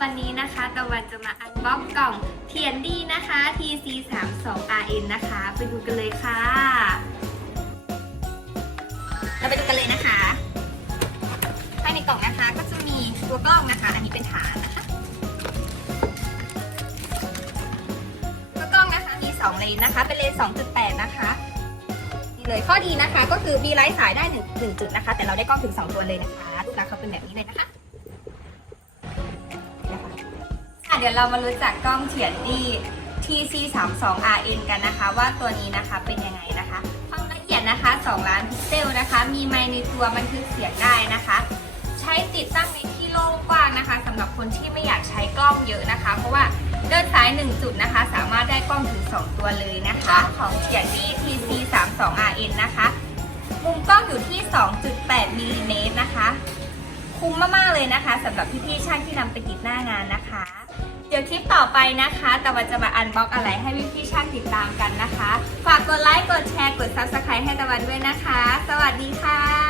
วันนี้นะคะตะวันจะมาอันบ็อกกล่องเทียนดีนะคะ TC 3 2 RN นะคะ ไปดูกันเลยค่ะ เราไปดูกันเลยนะคะภายในกล่องนะคะก็จะมีตัวกล้องนะคะ อันนี้เป็นฐานนะคะตัวกล้องนะคะมี2เลนนะคะ เป็นเลน2.8 นะคะนี่เลยข้อดีนะคะก็คือมีไลท์สายได้1 1จุดนะคะ แต่เราได้กล้องถึง 2 ตัวเลยนะคะรูปลักษณ์เขาเป็นแบบนี้เลยนะคะ เดี๋ยวเรามารู้จักกล้องเทียนดี TC 3 2 RN กันนะคะ ว่าตัวนี้นะคะเป็นยังไงนะคะความละเอียดนะคะ2ล้านพิกเซลนะคะ มีไมค์ในตัวบันทึกเสียงได้นะคะ ใช้ติดตั้งในที่โล่งกว้างนะคะสำหรับคนที่ไม่อยากใช้กล้องเยอะนะคะ เพราะว่าเดินสาย 1 จุดนะคะ สามารถได้กล้องถึง 2 ตัวเลยนะคะ ของเทียนดี TC 3 2 RN นะคะ มุมกล้องอยู่ที่ 2.8มิลลิเมตรนะคะ คุ้มมากๆเลยนะคะสำหรับพี่ๆช่างที่นำไปติดหน้างานนะคะ เดี๋ยวคลิปต่อไปนะคะตะวันจะมาอันบ็อกอะไรให้พี่ๆช่างติดตามกันนะคะ ฝากกดไลค์กดแชร์กด Subscribe ให้ตะวันด้วยนะคะ สวัสดีค่ะ